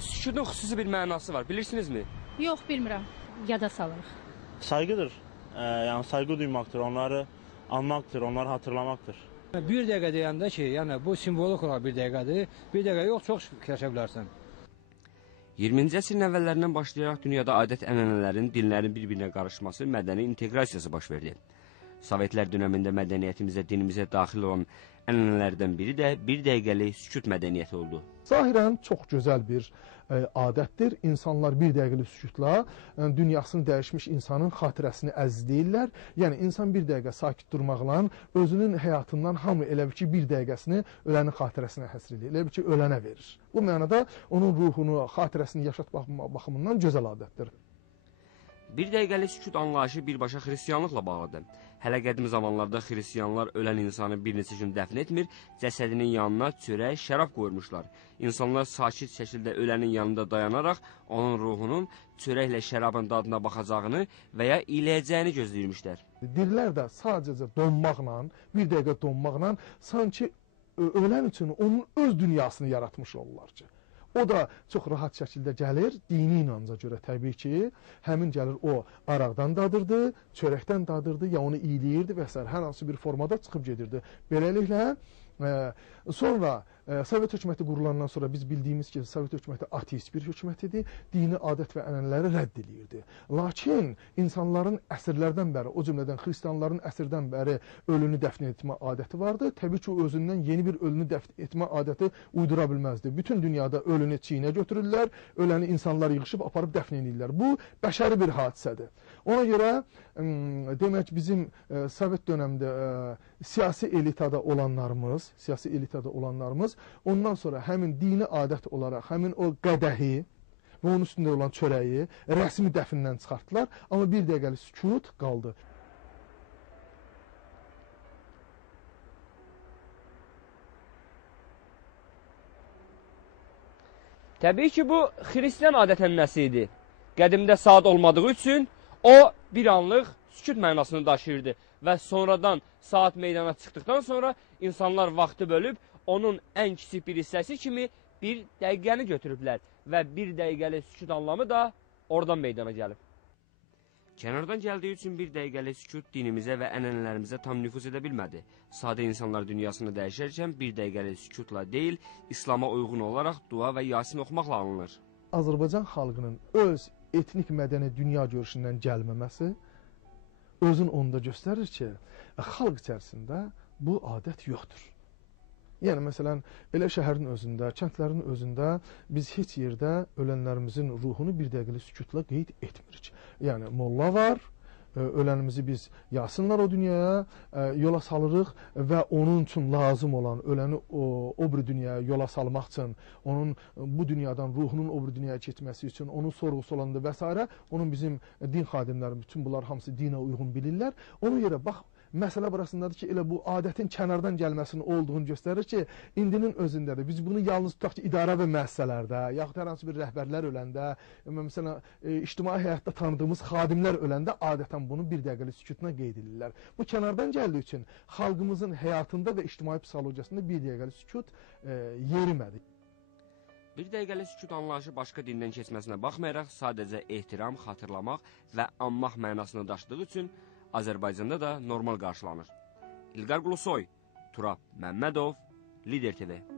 Sükutun xüsusi bir mənası var, bilirsinizmi? Yox, bilmirəm. Yada salırıq. Sayğıdır. Yəni sayğı duymaqdır, onları anmaqdır, onları hatırlamaqdır. Bir dəqiqə deyəndə ki, yəni bu simvolik olaraq bir dəqiqədir. Bir dəqiqə yox, çox fikirləşə bilərsən. 20-ci əsrin əvvəllərindən başlayaraq dünyada adət-ənənələrin, dinlərin bir-birinə qarışması, mədəni inteqrasiyası baş verdi. Sovetlər dönəmində mədəniyyətimizə, dinimizə daxil olan ənənələrdən biri də bir dəqiqəlik sükut mədəniyyəti oldu. Zahirən çox gözəl bir adətdir. İnsanlar bir dəqiqəlik sükutla dünyasını dəyişmiş insanın xatirəsini əzizləyirlər. Yəni, insan bir dəqiqə sakit durmaqla özünün həyatından hamı elə bir ki, bir dəqiqəsini ölənin xatirəsinə həsr edir. Elə bir ki, ölənə verir. Bu mənada onun ruhunu, xatirəsini yaşatmaq baxımından gözəl adətdir. Bir dəqiqəlik sükut anlayışı birbaşa xristiyanlıqla bağlıdır. Hələ qədim zamanlarda xristiyanlar ölən insanı bir neçə gün dəfn etmir, cəsədinin yanına çörək, şərab qoymuşlar. İnsanlar sakit şəkildə ölənin yanında dayanaraq onun ruhunun çörəklə şərabın dadına baxacağını və ya iləyəcəyini gözləyirmişlər. Dirlər də sadəcə donmaqla, bir dəqiqə donmaqla sanki ölən üçün onun öz dünyasını yaratmış olurlar ki. O da çox rahat şəkildə gəlir, dini inanca görə təbii ki, həmin gəlir o araqdan dadırdı, çörəkdən dadırdı, ya onu iyiləyirdi və s. hər hansı bir formada çıxıb gedirdi. Beləliklə, sonra Sovet hökuməti qurulandan sonra biz bildiyimiz ki, Sovet hökuməti ateist bir hökumət idi, dini adət və ənənələri rədd edirdi. Lakin insanların əsrlərdən bəri, o cümlədən xristianların əsrdən bəri ölünü dəfn etmə adəti vardı. Təbii ki, o özündən yeni bir ölünü dəfn etmə adəti uydura bilməzdi. Bütün dünyada ölünü çiynə götürürlər, öləni insanlar yığışıb aparıb dəfn edirlər. Bu, bəşəri bir hadisədir. Ona görə, demək bizim Sovet dönəmdə siyasi elitada olanlarımız, ondan sonra həmin dini adət olaraq, həmin o qədəhi və onun üstündə olan çörəyi rəsmi dəfindən çıxartdılar, amma bir dəqiqəlik sükut qaldı. Təbii ki, bu xristiyan adət-ənənəsi idi. Qədimdə saat olmadığı üçün o bir anlıq sükut mənasını daşıyırdı və sonradan saat meydana çıxdıqdan sonra insanlar vaxtı bölüb onun ən kiçik bir hissəsi kimi bir dəqiqəni götürüblər və bir dəqiqəlik sükut anlamı da oradan meydana gəlib. Kənardan gəldiyi üçün bir dəqiqəlik sükut dinimizə və ənənələrimizə tam nüfuz edə bilmədi. Sadə insanlar dünyasını dəyişərkən bir dəqiqəlik sükutla deyil, İslama uyğun olaraq dua və Yasin oxumaqla alınır. Azərbaycan xalqının öz etnik mədəni dünya görüşündən gəlməməsi özün onda göstərir ki, xalq içərisində bu adət yoxdur. Yəni, məsələn, elə şəhərin özündə, kəndlərin özündə biz heç yerdə ölənlərimizin ruhunu bir dəqiqəlik sükutla qeyd etmirik. Yəni, molla var, ölənimizi biz Yasinlər o dünyaya yola salırıq və onun üçün lazım olan öləni o bir dünyaya yola salmaq üçün, onun bu dünyadan ruhunun o bir dünyaya keçməsi üçün, onun sorğusu olanda və s. onun bizim din xadimləri, bütün bunlar hamısı dinə uyğun bilirlər. Ona görə, bax, məsələ burasındadır ki, elə bu adətin kənardan gəlməsinin olduğunu göstərir ki, indinin özündədir. Biz bunu yalnız tutaq ki, idarə və müəssisələrdə, yaxud hər hansı bir rəhbərlər öləndə, məsələn, ictimai həyatda tanıdığımız xadimlər öləndə adətən bunu bir dəqiqəlik sükutuna qeyd edirlər. Bu kənardan gəldiyi üçün xalqımızın həyatında və ictimai psixologiyasında bir dəqiqəlik sükut yerimədi. Bir dəqiqəlik sükut anlayışı başqa dindən keçməsinə baxmayaraq sadəcə ehtiram, xatırlamaq və anmaq mənasını daşıdığı üçün Azərbaycanda da normal qarşılanır. İlqar Qulusoy, Turab Məmmədov, Lider TV.